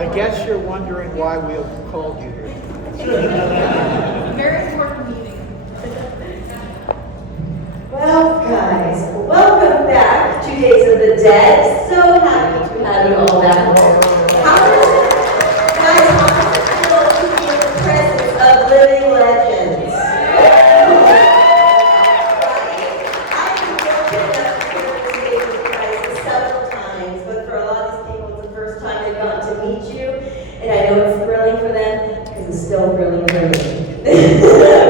I guess you're wondering why we called you here. Very important meeting. Well, guys, welcome back to Days of the Dead. So happy to have you all back. How does it, guys, how does it feel to be in the presence of living legends? I've been fortunate enough to hear this stage with you guys several times, but for a lot of these people, it's the first time they've gotten to meet you, and I know it's thrilling for them because it's still thrilling for me.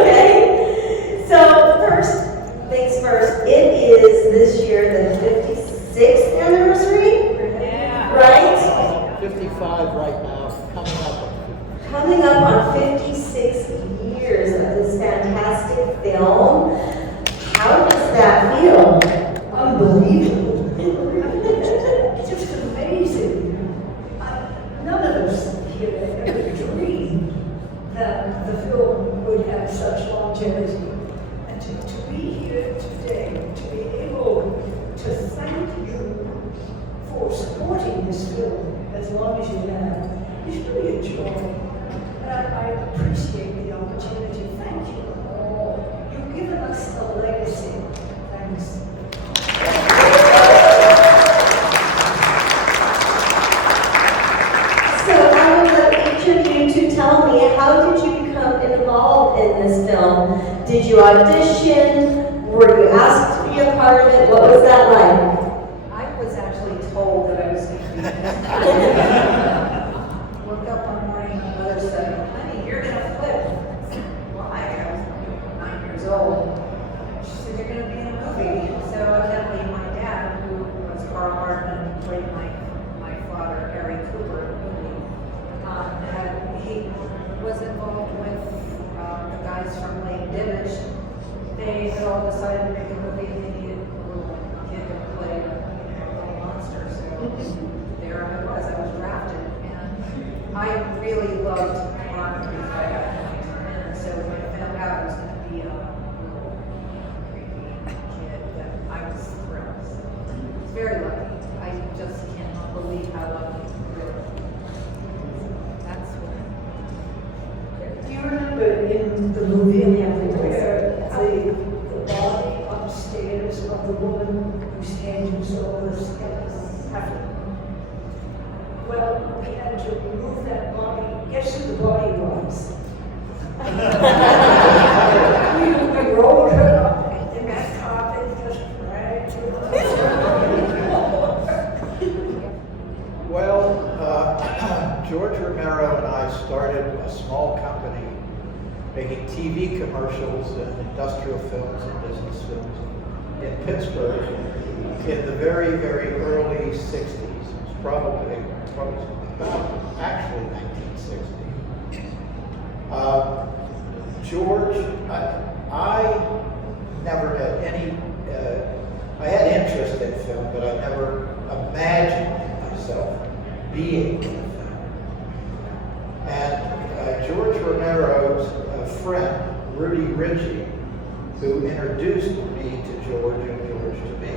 Okay? So first things first, it is this year the 56th anniversary, right? 55 right now, Coming up on 56 years of this fantastic film. How does that feel? Unbelievable. It's just amazing. None of us here ever dreamed that the film would have such longevity. And to be here today, to be able to thank you for supporting this film as long as you have, is really a joy. And I appreciate the opportunity. Thank you all. You've given us a legacy. Thanks. So I would like each of you to tell me, how did you become involved in this film? Did you audition? Were you asked to be a part of it? What was that like? I was actually told that I was going to be woke up one morning and my mother said, honey, you're going to flip. Well, I was 9 years old. She said, you're going to be in a movie. So evidently my dad, who was Carl Hartman, played my father, Harry Cooper, in the movie, he was involved with the guys from Lake Divish. They had all decided to make a movie and they needed a little kid to play a little monster. So there I was drafted. And I really loved monsters by that point. And so when I found out I was going to be a little creepy kid, that I was thrilled. So I was very lucky. I just cannot believe how lucky, really. That's what. Do you remember in the movie where the body upstairs of the woman whose hand you saw was happening? Well, we had to remove that body. Guess who the body was? we rolled her up in that carpet, just dragged her up. Well, George Romero and I started a small company making TV commercials and industrial films and business films in Pittsburgh in the very, very early 60s. It was probably about actually 1960. George, I never had any, I had interest in film, but I never imagined myself being in film. And George Romero's friend, Ridley, who introduced me to George and George to me.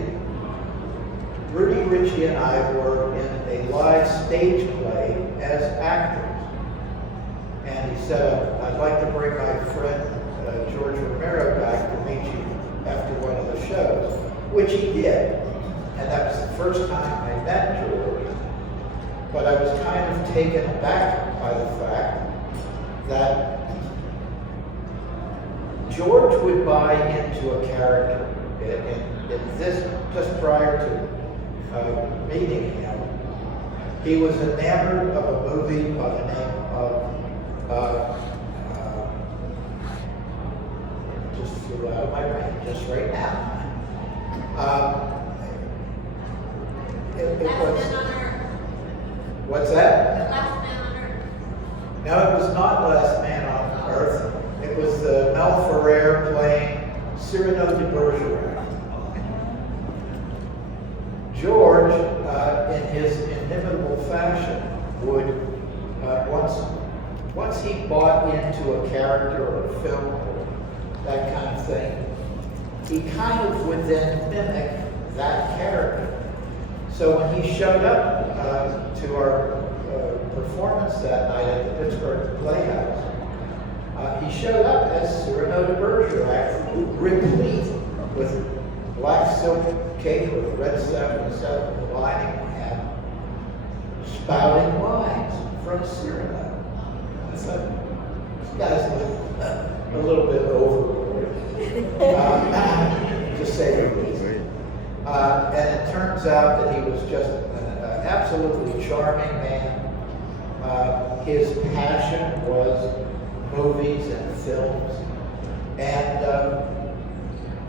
Ridley and I were in a live stage play as actors. And he said, I'd like to bring my friend George Romero back to meet you after one of the shows, which he did. And that was the first time I met George. But I was kind of taken aback by the fact that George would buy into a character in this, just prior to meeting him. He was enamored of a movie by the name of, just flew out of my brain just right now. It was, what's that? Last Man on Earth. No, it was not Last Man on Earth. It was Mel Ferrer playing Cyrano de Bergerac. George, in his inimitable fashion, would once he bought into a character or a film or that kind of thing, he kind of would then mimic that character. So when he showed up to our performance performance that night at the Pittsburgh Playhouse. He showed up as Cyrano de Bergerac, replete with black silk cape with red satin lining and spouting lines from Cyrano. I thought, this guy's a little bit overboard, to say the least. And it turns out that he was just an absolutely charming man. His passion was movies and films. And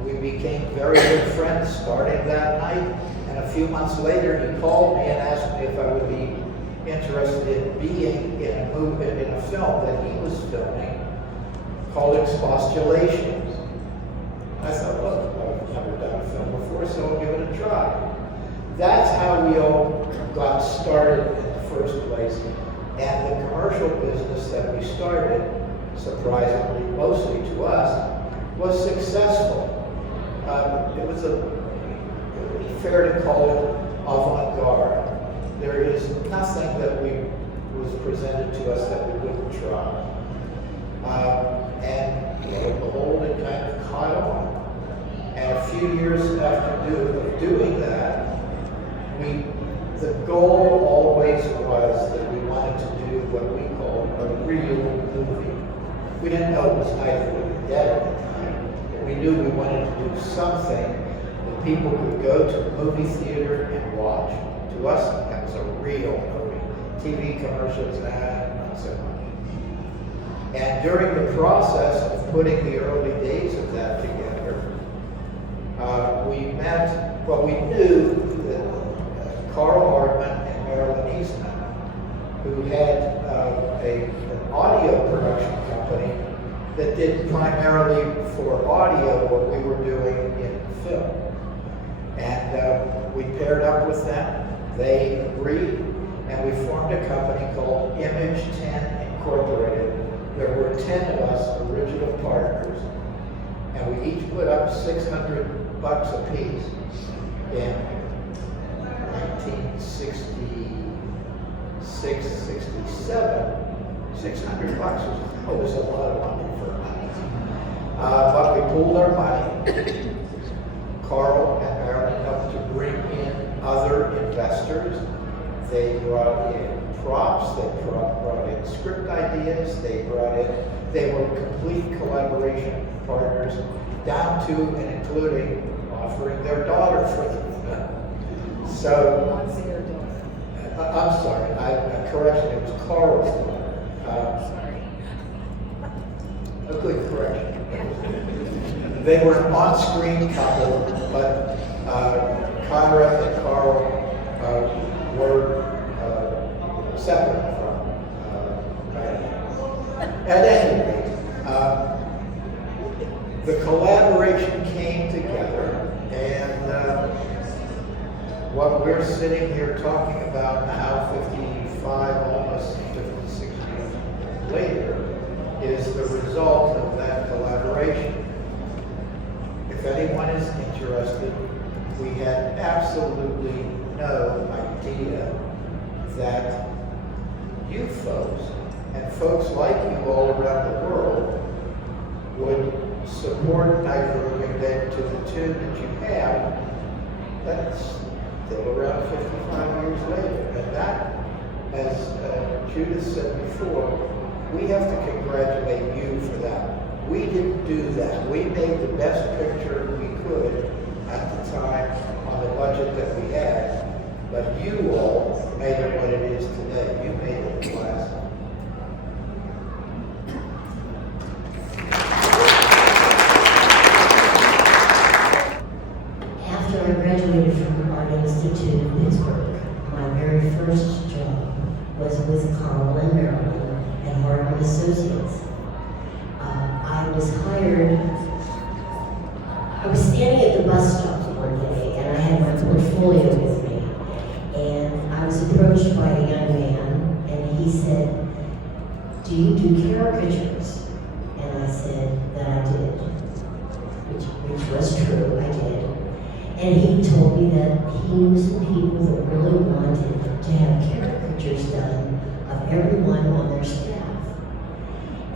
we became very good friends starting that night. And a few months later, he called me and asked me if I would be interested in being in a movie, in a film that he was filming called Expostulations. I thought, well, I've never done a film before, so I'll give it a try. That's how we all got started in the first place. And the commercial business that we started, surprisingly, mostly to us, was successful. It would be fair to call it avant-garde. There is nothing that was presented to us that we wouldn't try. And lo and behold, it kind of caught on. And a few years after doing that, the goal always was that we wanted to do what we called a real movie. We didn't know it was either we were dead at the time, but we knew we wanted to do something that people could go to a movie theater and watch. To us, that was a real movie. TV commercials, not so much. And during the process of putting the early days of that together, we knew that Carl Hardman and Marilyn Eastman, who had an audio production company that did primarily for audio what we were doing in film. And we paired up with them. They agreed, and we formed a company called Image 10 Incorporated. There were 10 of us original partners, and we each put up $600 a piece in 1966, 67. $600 was a lot of money for us. But we pooled our money. Carl and Marilyn helped to bring in other investors. They brought in props, they brought in script ideas, they were complete collaboration partners, down to and including offering their daughter for the film. So, I'm sorry, correction, it was Carl's daughter. A good correction. They were an on-screen couple, but Kyra and Carl were separate from At any rate, the collaboration came together, and what we're sitting here talking about now, 55, almost 56 years later, is the result of that collaboration. If anyone is interested, we had absolutely no idea that you folks, and folks like you all around the world, would support Night Roving Day to the tune that you have. That's still around 55 years later. And that, as Judith said before, we have to congratulate you for that. We didn't do that. We made the best picture we could at the time on the budget that we had. But you all made it what it is today. You made it classic. After I graduated from Art Institute in Pittsburgh, my very first job was with Carl and Marilyn at Hardman Associates. I was hired, I was standing at the bus stop one day, and I had my portfolio with me, and I was approached by a young man, and he said, "Do you do caricatures?" And I said that I did, which was true, I did. And he told me that he knew some people that really wanted to have caricatures done of everyone on their staff.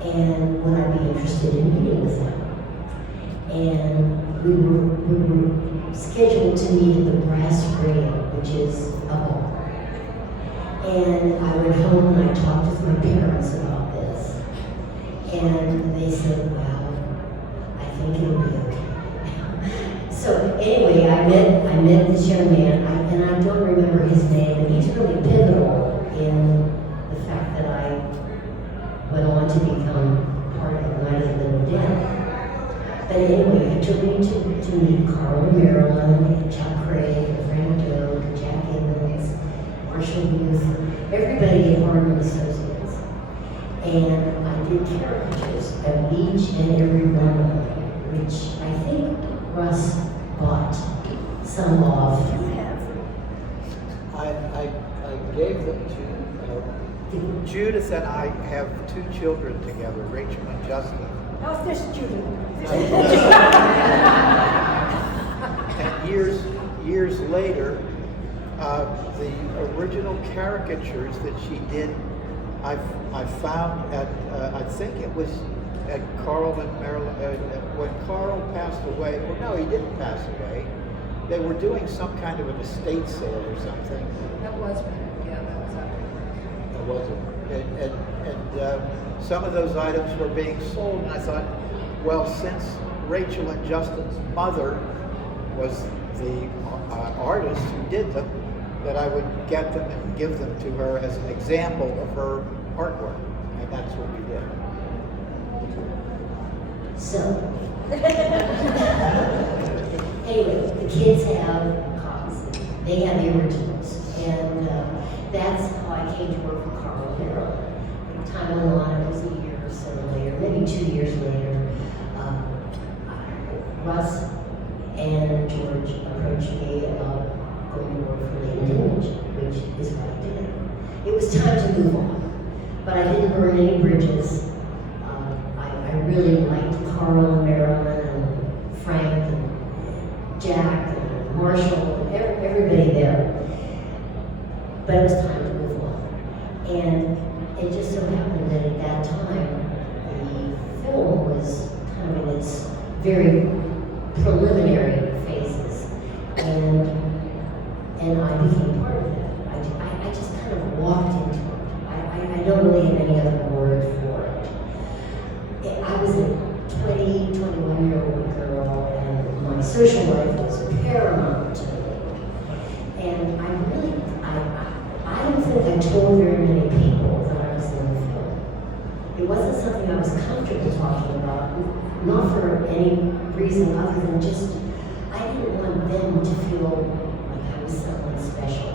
And would I be interested in meeting with them? And we were scheduled to meet at the Brass Rail, which is a bar. And I went home and I talked with my parents about this. And they said, well, I think it'll be okay. So anyway, I met this young man, and I don't remember his name, and he's really pivotal in the fact that I went on to become part of the Night of the Living Dead. But anyway, he took me to meet Carl and Marilyn, and Chuck Craig, and Frank Doe, and Jack Evans, Marshall Booth, everybody at Harmon Associates. And I did caricatures of each and every one of them, which I think Russ bought some of. I gave them to Judith, and I have 2 children together, Rachel and Justin. How's this, Judith? And years later, the original caricatures that she did, I found at I think it was at Carl and Marilyn when Carl passed away. Well, no, he didn't pass away. They were doing some kind of an estate sale or something. That was after. It wasn't. And some of those items were being sold, and I thought, well, since Rachel and Justin's mother was the artist who did them, that I would get them and give them to her as an example of her artwork, and that's what we did. So, anyway, the kids have copies. They have the originals, and that's how I came to work for Carl and Marilyn. Time went on, it was a year or so later, maybe 2 years later, Russ and George approached me about going to work for Lady Image, which is what I did. It was time to move on, but I didn't burn any bridges. I really liked Carl and Marilyn and Frank and Jack and Marshall and everybody there. But it was time to move on. And it just so happened that at that time, the film was kind of in its very preliminary phases. And I became part of it. I just kind of walked into it. I don't really have any other word for it. I was a 21-year-old girl, and my social life was paramount to me. And I don't think I told very many people that I was in the film. It wasn't something I was comfortable talking about, not for any reason other than just, I didn't want them to feel like I was someone special.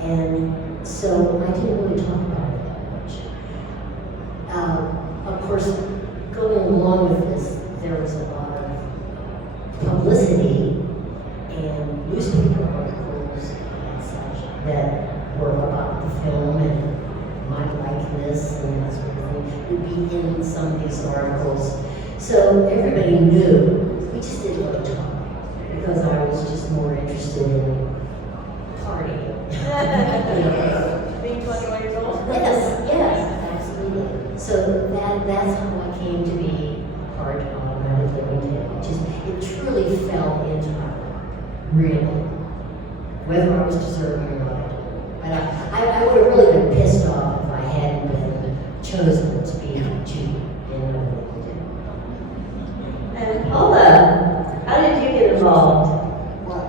And so I didn't really talk about it that much. Of course, going along with this, there was a lot of publicity and newspaper articles and such that were about the film and my likeness and that sort of thing would be in some of these articles. So everybody knew. We just didn't want to talk because I was just more interested in partying. Being 21 years old? Yes, absolutely. So that's how I came to be part of Night of the Living Dead. It truly fell into my lap, really. Whether I was deserving or not, I would have really been pissed off if I hadn't been chosen to be Judy in Night of the Living Dead. And Paula, how did you get involved? Well,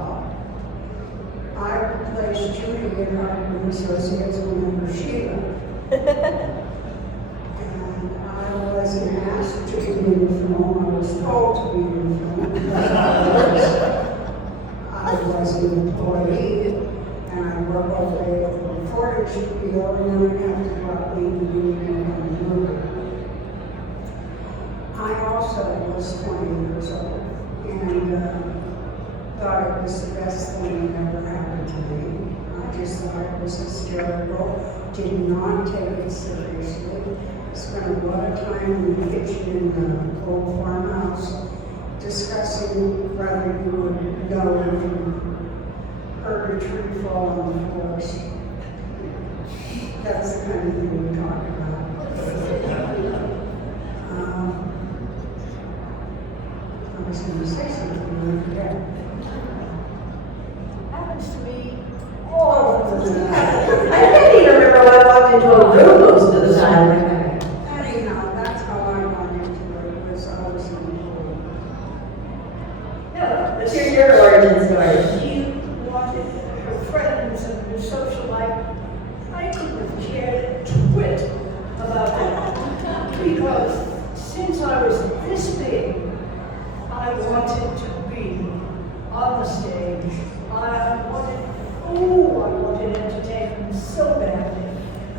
I replaced Judy in Hartman Associates when Sheila. And I wasn't asked to be in the film, I was told to be in the film. I was an employee, and I worked all day at the recording studio, and then I have to go out and do the movie. I also was 20 years old, and thought it was the best thing that ever happened to me. I just thought it was hysterical, did not take it seriously. Spent a lot of time in the kitchen in the old farmhouse discussing whether you would know if you heard a tree fall on the forest. that's the kind of thing we're talking about. I was going to say something, and I forgot. Happens to me all of the time. I can't even remember when I walked into a room most of the time. Anyhow, that's how I got into it, was I was in the home. No, Let's hear your origin story. she wanted her friends and her social life. I couldn't have cared a twit about that. Because since I was this big, I wanted to be on the stage. I wanted entertainment so badly.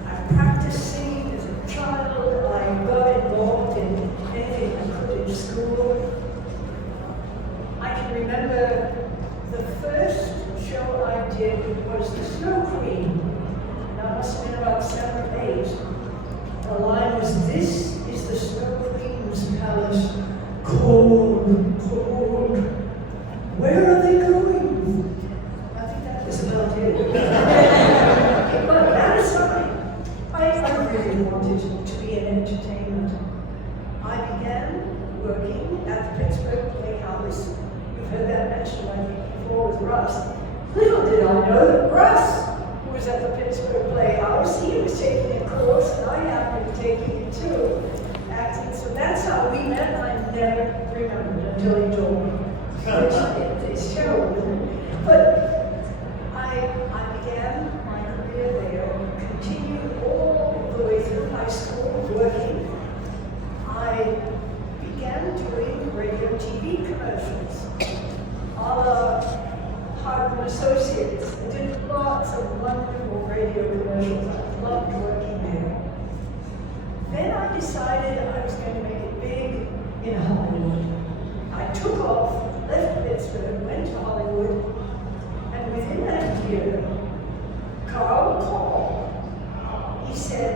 I practiced singing as a child. I got involved in anything I could in school. I can remember the first show I did was The Snow Queen. And I must have been about 7 or 8. The line was, "This is the Snow Queen's palace. Cold, cold. Where are they going?" I think that was about it. But that aside, I really wanted to be in entertainment. I began working at the Pittsburgh Playhouse. You've heard that mentioned, I think, before with Russ. Little did I know that Russ was at the Pittsburgh Playhouse. He was taking a course, and I happened to be taking it too, acting. So that's how we met. I never remembered until he told me. It's terrible, isn't it? But I began my career there, continued all the way through high school working. I began doing radio TV commercials, a la Hardman Associates. I did lots of wonderful radio commercials. I loved working there. Then I decided I was going to make it big in Hollywood. I took off, left Pittsburgh, went to Hollywood, and within that year, Carl called. He said,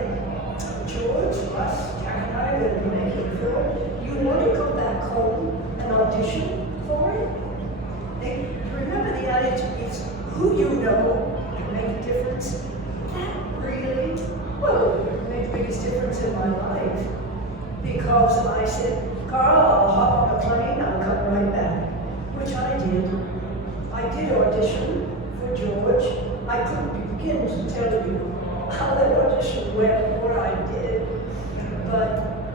"George, Russ, Jack and I are going to be making a film. You want to go back home and audition for it?" They, remember the attitude is, who you know can make a difference. That really, well, it made the biggest difference in my life. Because I said, "Carl, I'll hop on a plane, I'll come right back." Which I did. I did audition for George. I couldn't begin to tell you how that audition went, what I did, but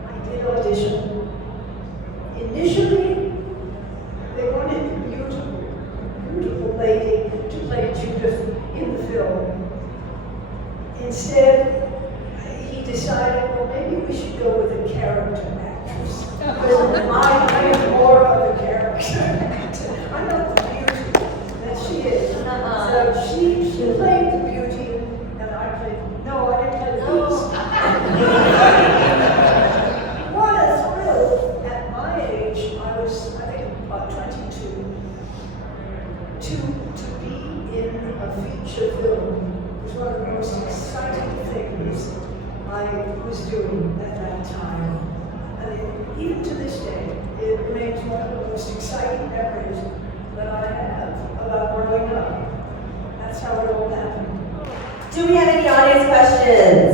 I did audition. Initially, they wanted a beautiful lady to play Judith in the film. Instead, he decided, well, maybe we should go with a character actress. Because I am more of a character. I'm not the beauty that she is. So she played the beauty, and I played, no, I didn't play the beast. What a thrill. At my age, I was, I think, about 22, to be in a feature film was one of the most exciting things I was doing at that time. And even to this day, it remains one of the most exciting memories that I have about growing up. That's how it all happened. Do we have any audience questions?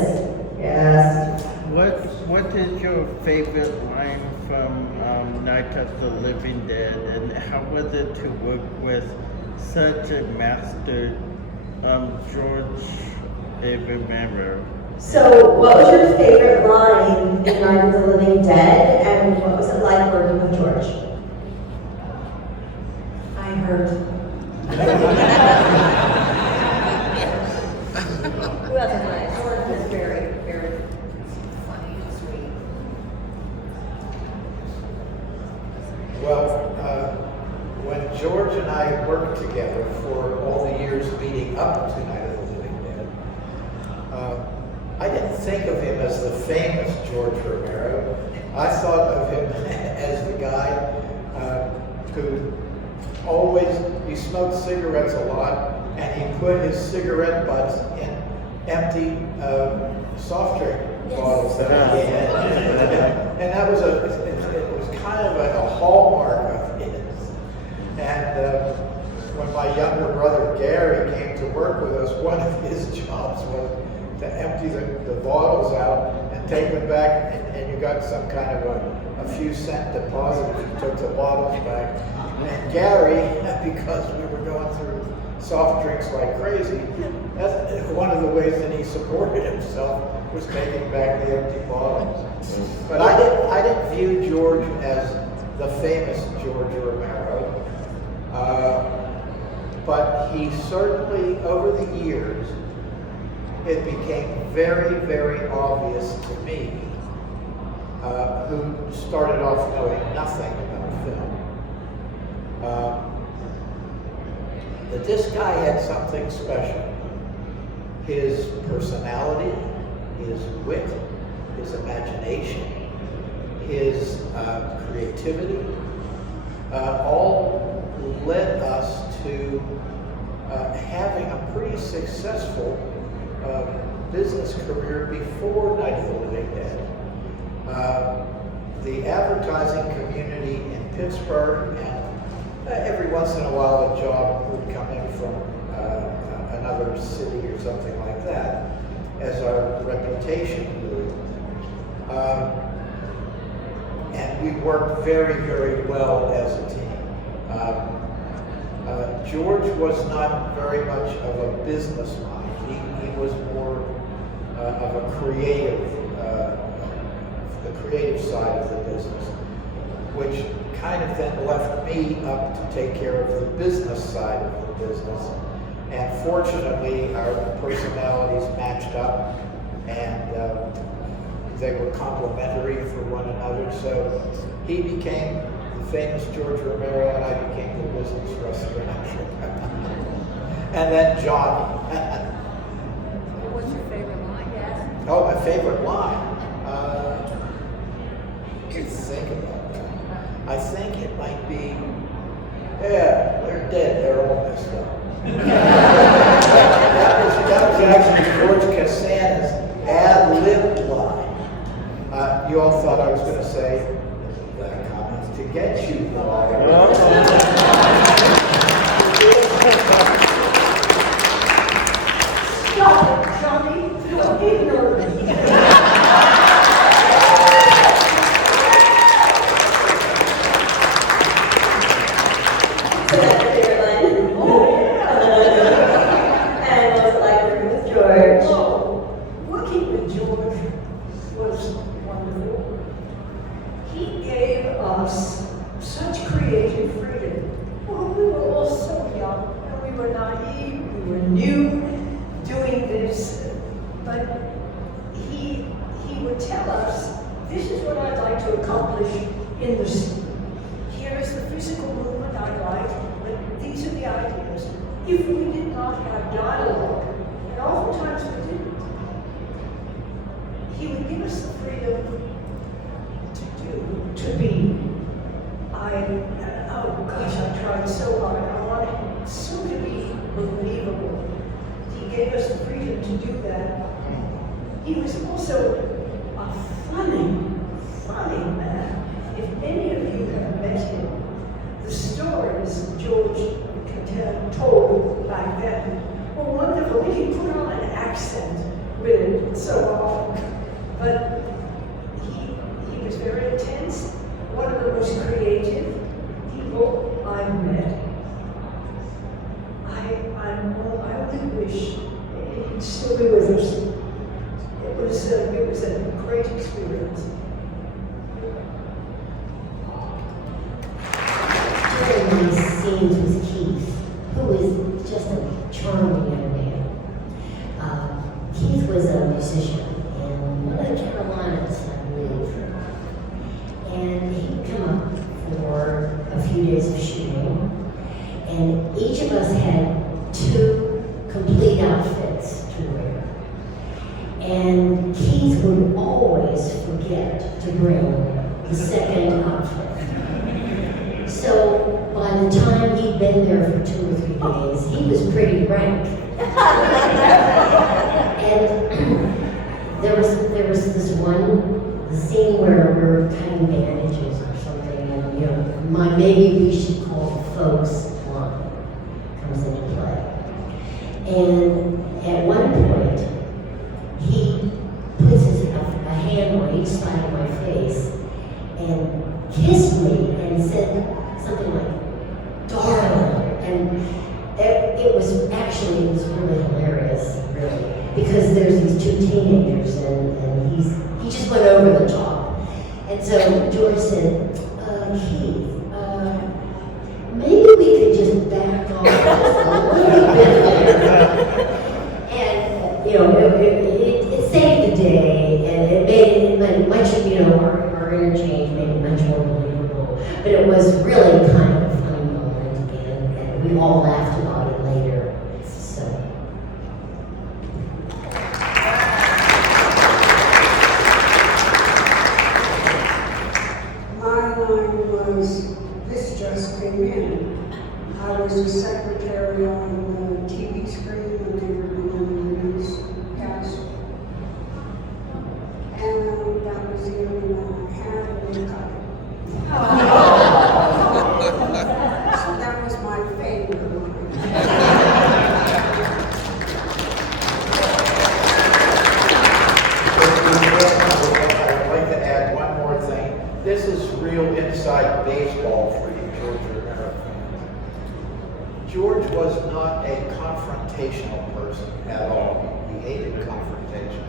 Yes. What is your favorite line from Night of the Living Dead, and how was it to work with such a master, George A. Romero? So, what was your favorite line in Night of the Living Dead, and what was it like working with George? I heard. Who else is nice? Jordan is very, very funny and sweet. Well, when George and I worked together for all the years leading up to Night of the Living Dead, I didn't think of him as the famous George Romero. I thought of him as the guy who he smoked cigarettes a lot, and he put his cigarette butts in empty soft drink bottles that he had. And that was it was kind of a hallmark of his. And when my younger brother Gary came to work with us, one of his jobs was to empty empty the bottles out and take them back, and you got some kind of a few cent deposit if you took the bottles back. And Gary, because we were going through soft drinks like crazy, that's one of the ways that he supported himself was taking back the empty bottles. But I didn't view George as the famous George Romero, but he certainly, over the years, it became very, very obvious to me, who started off knowing nothing about film, that this guy had something special. His personality, his wit, his imagination, his creativity, all led us to having a pretty successful business career before Night of the Living Dead. The advertising community in Pittsburgh, and every once in a while a job would come in from another city or something like that, as our reputation grew. And we worked very, very well as a team. George was not very much of a business mind. He was more of a creative, the creative side of the business, which kind of then left me up to take care of the business side of the business. And fortunately, our personalities matched up, and they were complementary for one another. So he became the famous George Romero, and I became the business Russ Streiner. And then Johnny. What's your favorite line? Yes. Oh, my favorite line. Think about that. I think it might be, yeah, they're dead. They're all messed up. that was actually George Costanza's ad-lib line. You all thought I was going to say, that coming to get you, boy. Stop it, Johnny. You're ignorant. So that's your favorite line? And most likely with George. Oh, working with George was wonderful. He gave us such creative freedom. Well, we were all so young, and we were naive, we were new doing this, but he would tell us, this is what I'd like to accomplish in the scene. Here is the physical movement I like, but these are the ideas. If we did not have dialogue, and oftentimes we didn't, he would give us the freedom to be. Oh gosh, I tried so hard. I wanted so to be believable. He gave us the freedom to do that. He was also a funny man. If any of you have met him, the stories George told back then were wonderful. He put on an accent with it so often, but he was very intense, one of the most creative people I've met. I only wish he'd still be with us. It was a great experience. During these scenes with Keith, who is just a charming young man. Keith was a musician in one of the Carolinas, I believe. And he'd come up for a few days of shooting, and each of us had 2 complete outfits to wear. And Keith would always forget to bring the second outfit. So by the time he'd been there for 2 or 3 days, he was pretty rank. And there was this one, the scene where we're cutting bandages or something, and maybe we should call the folks line comes into play. And at one point, he and said something like, "Darling," and it was really hilarious, really, because there's these two teenagers and he just went over the top. And so George said, Keith, maybe we could just back off just a little bit there. And, it saved the day, and it made it much, our interchange made it much more believable. But it was really kind of a funny moment, and we all laughed about it later. So. My line was, this just came in. I was a secretary on the TV screen when they were doing the newscast. And that was the only one I had, and they cut it. So that was my favorite line. I'd like to add one more thing. This is real inside baseball for you, George Romero fans. George was not a confrontational person at all. He hated confrontation.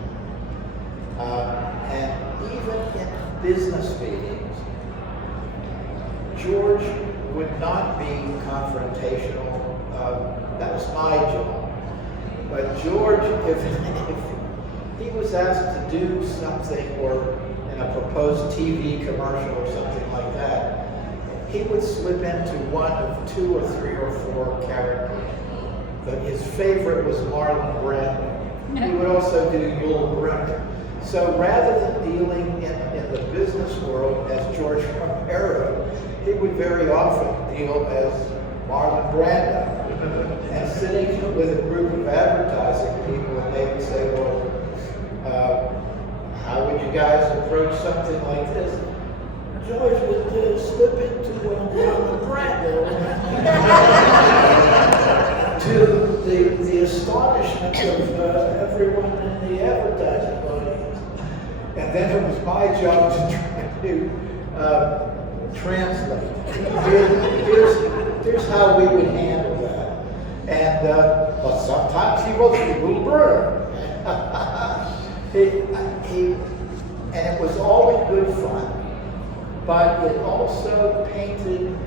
And even in business meetings, George would not be confrontational. That was my job. But George, if he was asked to do something or in a proposed TV commercial or something like that, he would slip into one of 2 or 3 or 4 characters. But his favorite was Marlon Brando. He would also do Yul Brynner. So rather than dealing in the business world as George Romero, he would very often deal as Marlon Brando. And sitting with a group of advertising people, and they would say, well, how would you guys approach something like this? George would slip into Marlon Brando to the astonishment of everyone in the advertising audience. And then it was my job to try to translate. Here's how we would handle that. And but sometimes he was a little bird. And it was all in good fun, but it also painted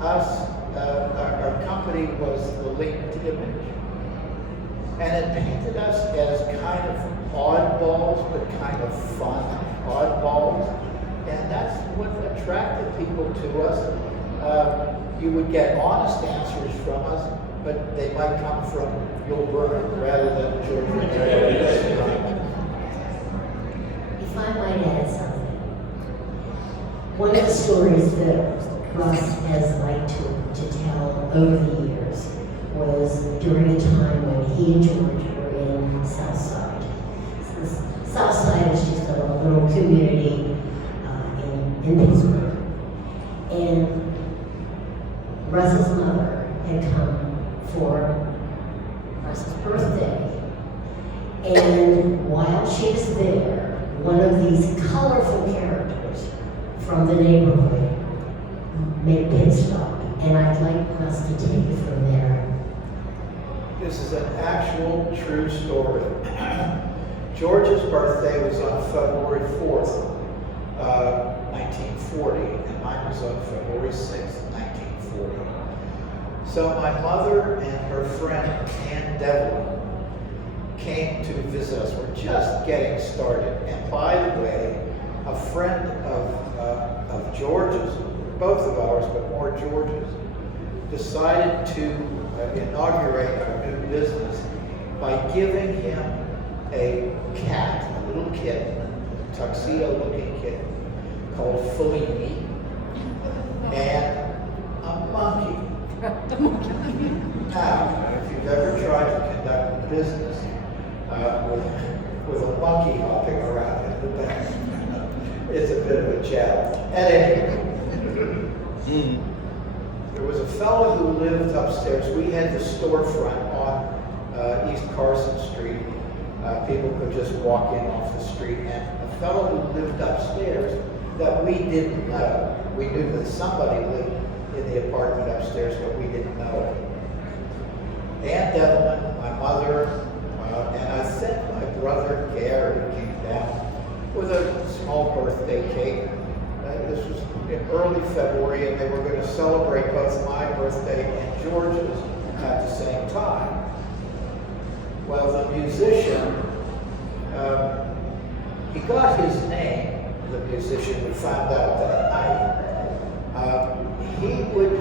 us, our company was the linked image. And it painted us as kind of oddballs, but kind of fun oddballs. And that's what attracted people to us. You would get honest answers from us, but they might come from Yul Brynner rather than George Romero. If I might add something, one of the stories that Russ has liked to tell over the years was during a time when he and George were in Southside. Southside is just a little community in Pittsburgh. And Russ's mother had come for Russ's birthday. And while she was there, one of these colorful characters from the neighborhood made a pit stop. And I'd like us to take it from there. This is an actual true story. George's birthday was on February 4th, 1940, and mine was on February 6th, 1940. So my mother and her friend, Ann Devlin, came to visit us. We're just getting started. And by the way, a friend of George's, both of ours, but more George's, decided to inaugurate our new business by giving him a cat, a little kitten, a tuxedo-looking kitten, called Fellini, and a monkey. Now, if you've ever tried to conduct business with a monkey hopping around in the back, it's a bit of a challenge. At any rate, there was a fellow who lived upstairs. We had the storefront on East Carson Street. People could just walk in off the street. And a fellow who lived upstairs that we didn't know. We knew that somebody lived in the apartment upstairs, but we didn't know it. Aunt Evelyn, my mother, and I think my brother Gary came down with a small birthday cake. This was in early February, and they were going to celebrate both my birthday and George's at the same time. Well, the musician, he got his name, the musician, we found out that night. He would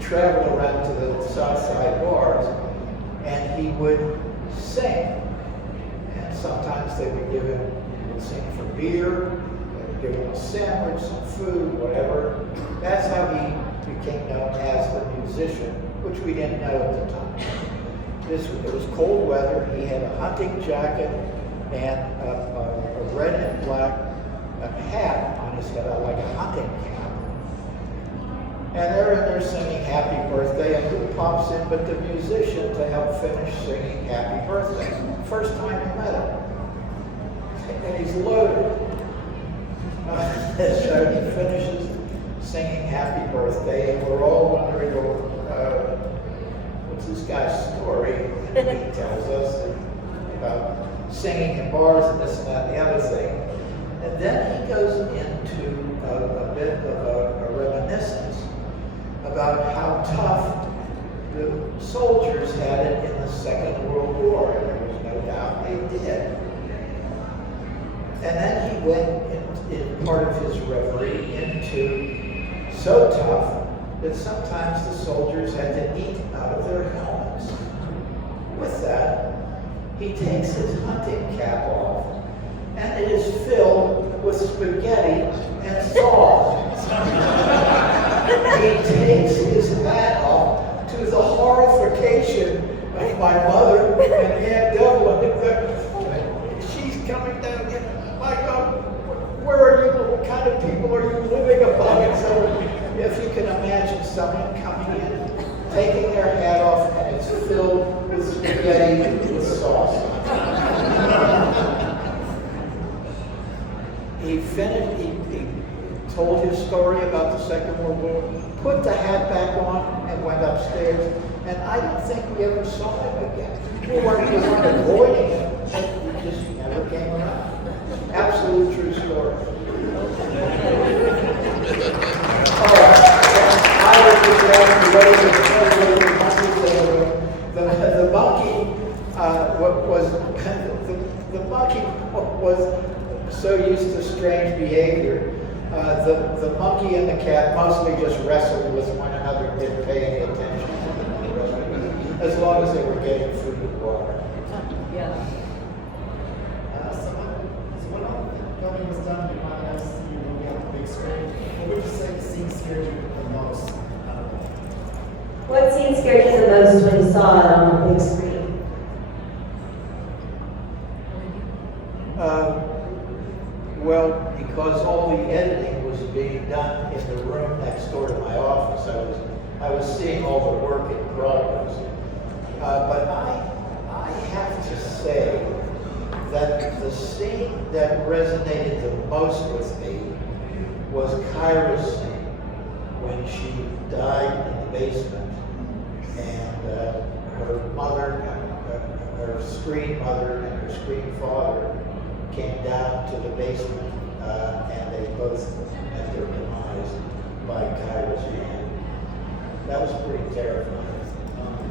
travel around to the South Side bars, and he would sing. And sometimes they would give him, he would sing for beer, they would give him a sandwich, some food, whatever. That's how he became known as the musician, which we didn't know at the time. It was cold weather. He had a hunting jacket and a red and black hat on his head, like a hunting cap. And they're in there singing Happy Birthday, and who pops in but the musician to help finish singing Happy Birthday. First time he met him. And he's loaded. So he finishes singing Happy Birthday, and we're all wondering, what's this guy's story? And he tells us about singing in bars and this and that and the other thing. And then he goes into a bit of a reminiscence about how tough the soldiers had it in the Second World War. And there was no doubt they did. And then he went in part of his reverie into so tough that sometimes the soldiers had to eat out of their helmets. With that, he takes his hunting cap off, and it is filled with spaghetti and sauce. He takes his hat off to the horrification of my mother and Aunt Evelyn. She's coming down again. My God, where are you? What kind of people are you living among? And so, if you can imagine someone coming in, taking their hat off, and it's filled with spaghetti with sauce. He finished, he told his story about the Second World War, put the hat back on, and went upstairs. And I don't think we ever saw him again. We weren't avoiding him. He just never came around. Absolute true story. All right. I was just asking whether the monkey the monkey was so used to strange behavior. The monkey and the cat mostly just wrestled with one another and didn't pay any attention. As long as they were getting food and water. Yeah. So when all the filming was done behind us, you know, we had the big screen. What would you say the scene scared you the most? What scene scared you the most when you saw it on the big screen? Well, because all the editing was being done in the room next door to my office, I was seeing all the work in progress. But I have to say that the scene that resonated the most with me was Kyra's scene when she died in the basement, and her mother, her screen mother, and her screen father came down to the basement, and they both met their demise by Kyra's hand. That was pretty terrifying.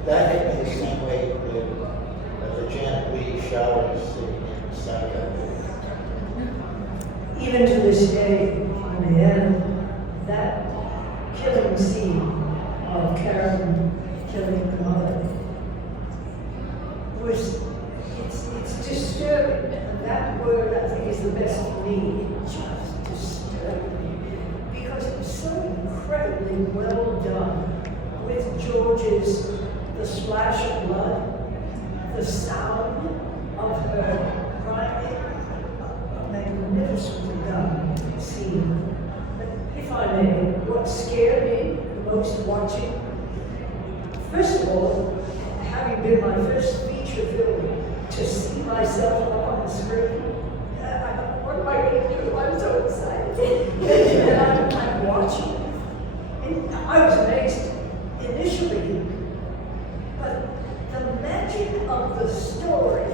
That hit me the same way the Janet Leigh shower scene in Psycho. Even to this day, in the end, that killing scene of Karen killing her mother it's disturbing. And that word, I think, is the best for me. Just disturbing. Because it was so incredibly well done with George's, the splash of blood, the sound of her crying, a magnificently done scene. But if I may, what scared me the most watching, first of all, having been my first feature film, to see myself up on the screen, I thought, what am I going to do? I'm I was amazed initially, but the magic of the story,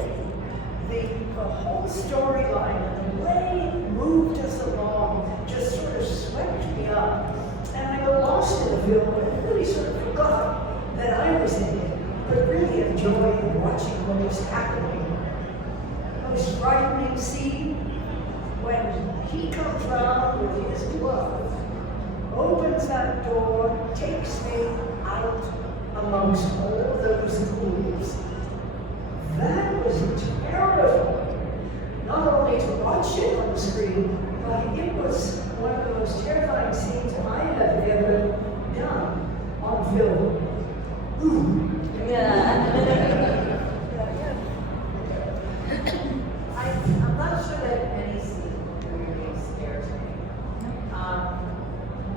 the whole storyline and the way it moved us along just sort of swept me up. And I got lost in the film and really sort of forgot that I was in it, but really enjoyed watching what was happening. The most frightening scene when he comes round with his glove, opens that door, takes me out amongst all those ghouls. That was terrifying. Not only to watch it on the screen, but it was one of the most terrifying scenes I have ever done on film. Ooh. Yeah. I'm not sure that any scene really scares me.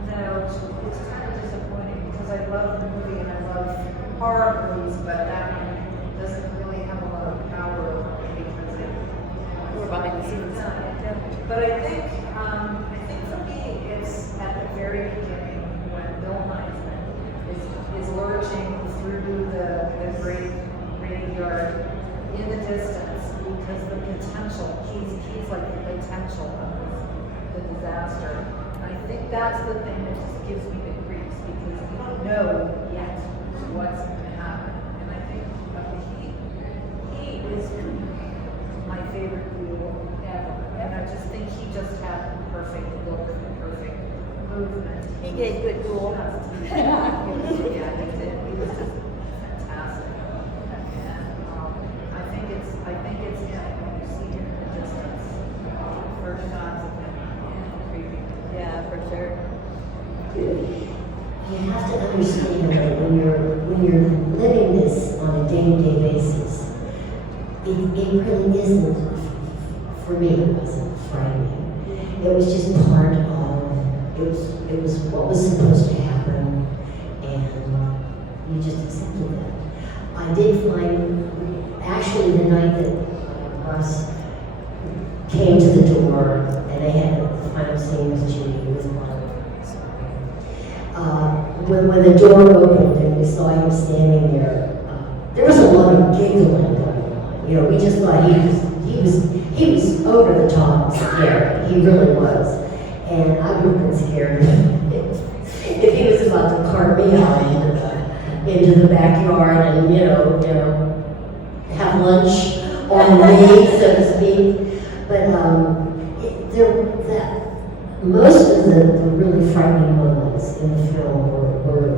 No, it's kind of disappointing because I love the movie and I love horror movies, but that one doesn't really have a lot of power over me because We're behind the scenes. but I think for me, it's at the very beginning when Bill Heisman is lurching through the great graveyard in the distance because the potential, he's like the potential of the disaster. I think that's the thing that just gives me the creeps because you don't know yet what's going to happen. And I think he is my favorite ghoul ever. And I just think he just had the perfect look, the perfect movement. He gave good ghoul. Yeah, he did. He was just fantastic. And I think it's him when you see him in the distance. First shots of him. Creepy. Yeah, for sure. You have to understand that when you're living this on a day-to-day basis, it really isn't, for me, it wasn't frightening. It was just part of, it was what was supposed to happen, and you just accepted that. I did find, actually the night that Russ came to the door, and they had the final scene with Judy, with Paula. When the door opened and we saw him standing there was a lot of giggling going on. You know, we just thought he was over the top scared. He really was. And I would have been scared if he was about to cart me out into the backyard and, you know, have lunch on me, so to speak. But most of the really frightening moments in the film were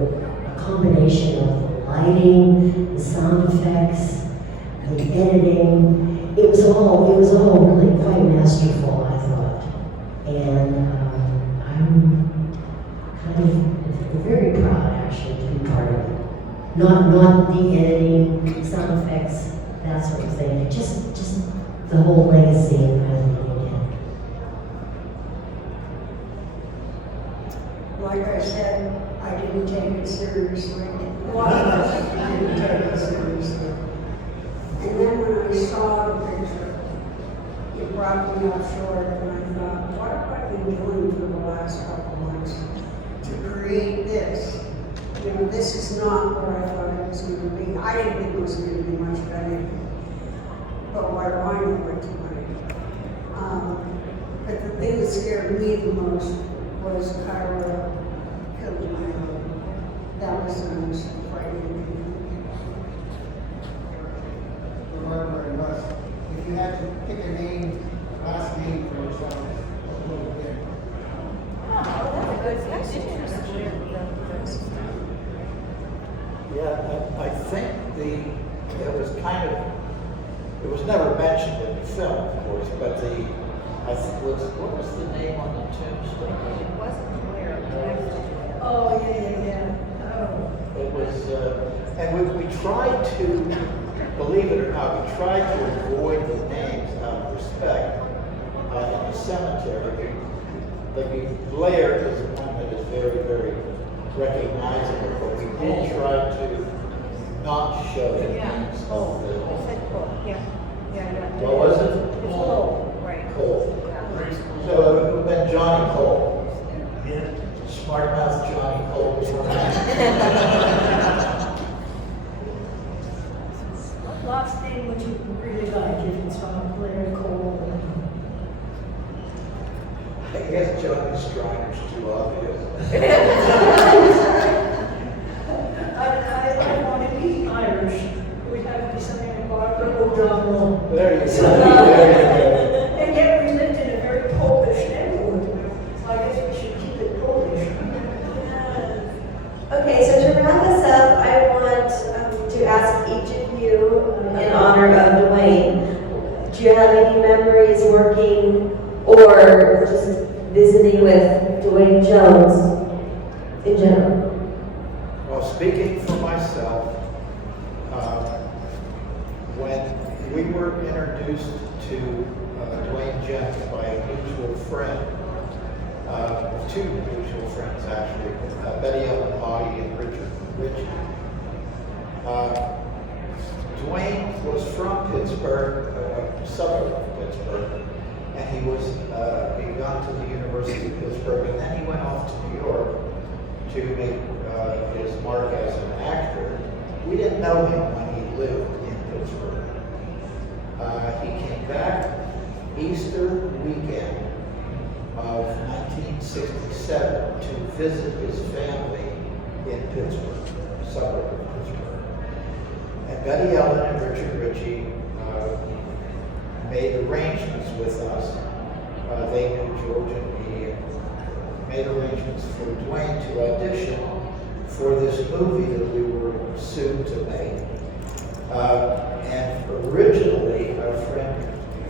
a combination of lighting, the sound effects, the editing. It was all really quite masterful, I thought. And I'm kind of very proud, actually, to be part of it. Not the editing, sound effects, that sort of thing. Just the whole legacy of Ridley. Like I said, I didn't take it seriously. One of us didn't take it seriously. And then when I saw the picture, it brought me up short, and I thought, what have I been doing for the last couple months to create this? You know, this is not where I thought it was going to be. I didn't think it was going to be much of anything. But what do I know what to make? But the thing that scared me the most was Kyra killed my husband. That was the most frightening thing. Remember, and Russ, if you had to pick a name, last name for yourself, what would it be? Oh, that's a good question. Yeah, I think it was never mentioned in the film, of course, but what was the name on the tombstone? It wasn't clear. Oh, yeah. Oh. It was, and we tried to, believe it or not, we tried to avoid the names out of respect in the cemetery. The Blair is one that is very, very recognizable, but we did try to not show the names of the. Yeah. What was it? It's Cole, right. Cole. Yeah. So it would have been Johnny Cole. Smart mouth Johnny Cole. What last name would you really like if it's not political? I guess John Streiner's too obvious. I want to be Irish. It would have to be something like Barbara O'Donnell. There you go. So, There and yet we lived in a very Polish neighborhood. So I guess we should keep it Polish. Okay, so to wrap us up, I want to ask each of you, in honor of Dwayne, do you have any memories working or just visiting with Dwayne Jones in general? Well, speaking for myself, when we were introduced to Dwayne Jones by a mutual friend, two mutual friends actually, Betty Ellen Haughey and Richard Ritchie. Dwayne was from Pittsburgh, a suburb of Pittsburgh, and he'd gone to the University of Pittsburgh, and then he went off to New York to make his mark as an actor. We didn't know him when he lived in Pittsburgh. He came back Easter weekend of 1967 to visit his family in Pittsburgh, a suburb of Pittsburgh. And Betty Ellen and Richard Ritchie made arrangements with us. They knew George and me, and made arrangements for Dwayne to audition for this movie that we were soon to make. And originally, our friend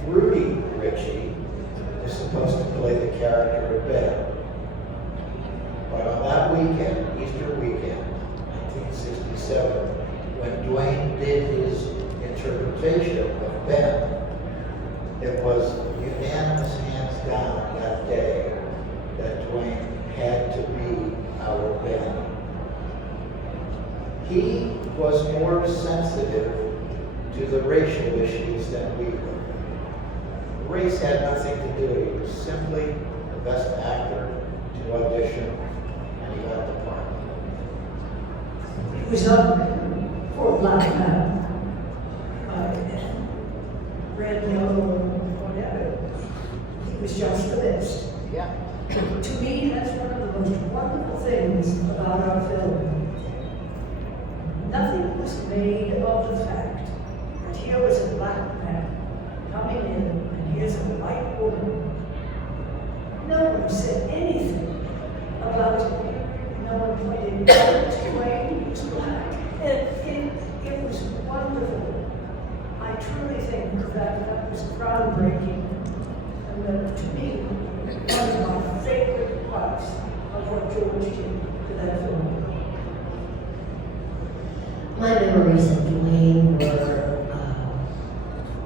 Rudy Ritchie is supposed to play the character of Ben. But on that weekend, Easter weekend, 1967, when Dwayne did his interpretation of Ben, it was unanimous hands down that day that Dwayne had to be our Ben. He was more sensitive to the racial issues than we were. Race had nothing to do. He was simply the best actor to audition, and he got the part. It was up for black man. Red, yellow, whatever. He was just the best. Yeah. To me, that's one of the most wonderful things about our film. Nothing was made of the fact that here was a black man coming in, and here's a white woman. No one said anything about it. No one pointed out to Dwayne, he was black. It was wonderful. I truly think that was groundbreaking. And that, to me, one of my favorite parts of what George did to that film. My memories of Dwayne were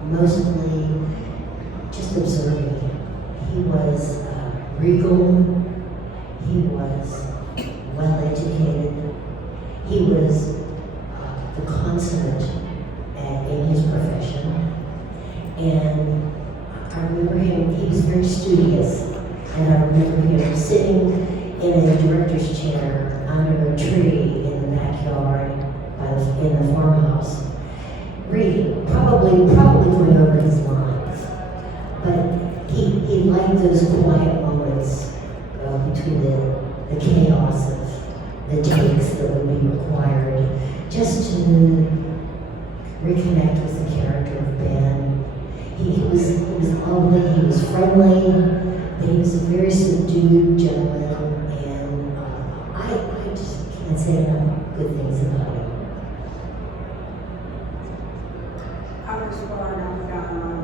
mostly just observing. He was regal, he was well educated, he was the consummate in his profession, and I remember him, he was very studious, and I remember him sitting in a director's chair under a tree in the backyard in the farmhouse, reading, probably going over his lines. But he liked those quiet moments between the chaos of the takes that would be required, just to reconnect with the character of Ben. He was lovely, he was friendly, but he was a very subdued gentleman, and I just can't say enough good things about him. I was far enough down on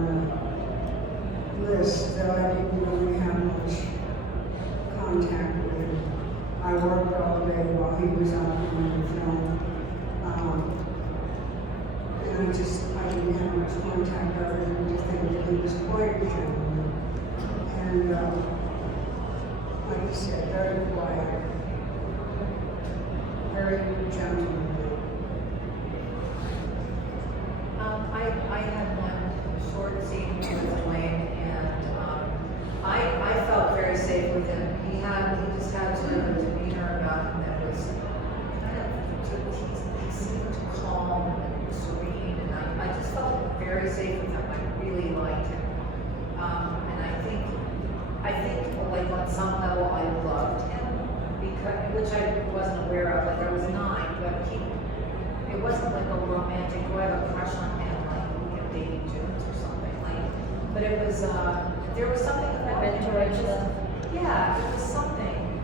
the list that I didn't really have much contact with him. I worked all day while he was out on the film. And I didn't have much contact other than to think that he was quite a gentleman. And like you said, very quiet, very gentlemanly. I had one short scene with Dwayne, and I felt very safe with him. He just had sort of a demeanor about him that was kind seemed calm and serene, and I just felt very safe with him. I really liked him. And I think like on some level I loved him, because, which I wasn't aware of. Like I was 9, but it wasn't like a romantic, oh, I have a crush on him, like, you know, dating Judith or something. Like, but it was, there was something about him. Yeah, it was something,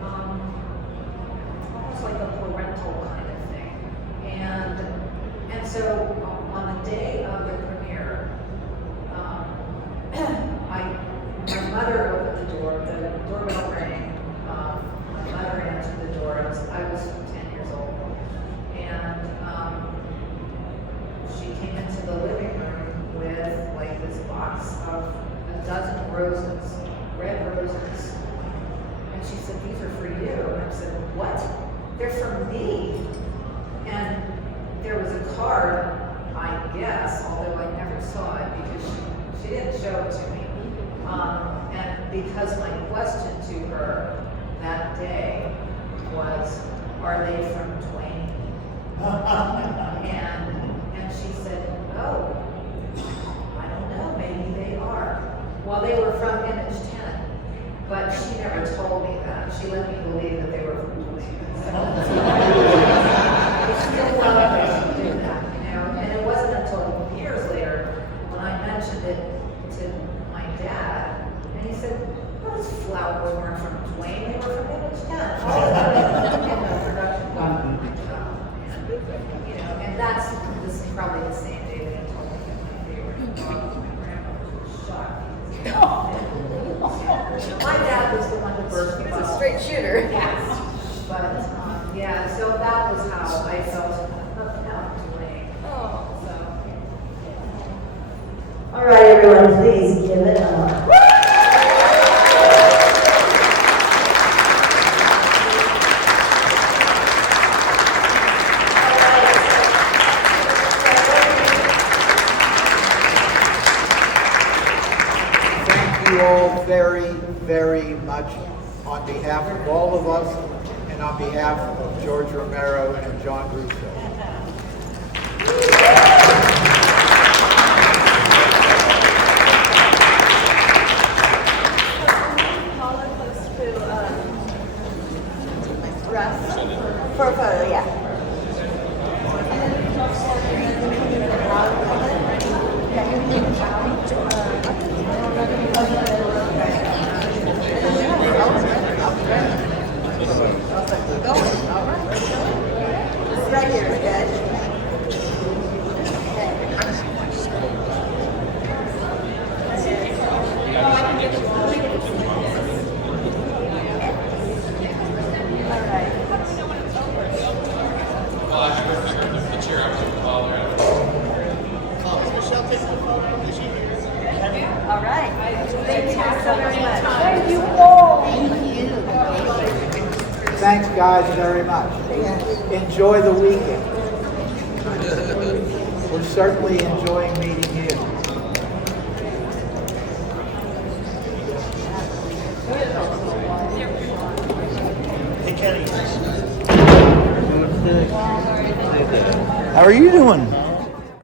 almost like a parental kind of thing. And so on the day of the premiere, my mother opened the door, the doorbell rang. My mother answered the door. I was 10 years old. And she came into the living room with like this box of a dozen roses, red roses. And she said, "These are for you." And I said, "What? They're for me." And there was a card, I guess, although I never saw it because she didn't show it to me. And because my question to her that day was, "Are they from Dwayne?" and she said, "Oh, I don't know, maybe they are." Well, they were from Image 10, but she never told me that. She let me believe that they were from Dwayne. I still love that she did that, you know. And it wasn't until years later when I mentioned it to my dad, and he said, "Those flowers weren't from Dwayne, they were from Image 10. All of them in the production company. You know, and this is probably the same day that he told me that my favorite dog was my grandmother. Was shocked. My dad was the one who burst me. He's a straight shooter. Yes. But, yeah, so that was how I felt about Dwayne. So. All right, everyone, please give it up. Thank you all very, very much on behalf of all of us and on behalf of George Romero and John Russo. Paula close to Russ for a photo, yeah. Right here is good. All right. Thank you so very much. Thank you all. Thanks, guys, very much. Enjoy the weekend. We're certainly enjoying meeting you. How are you doing?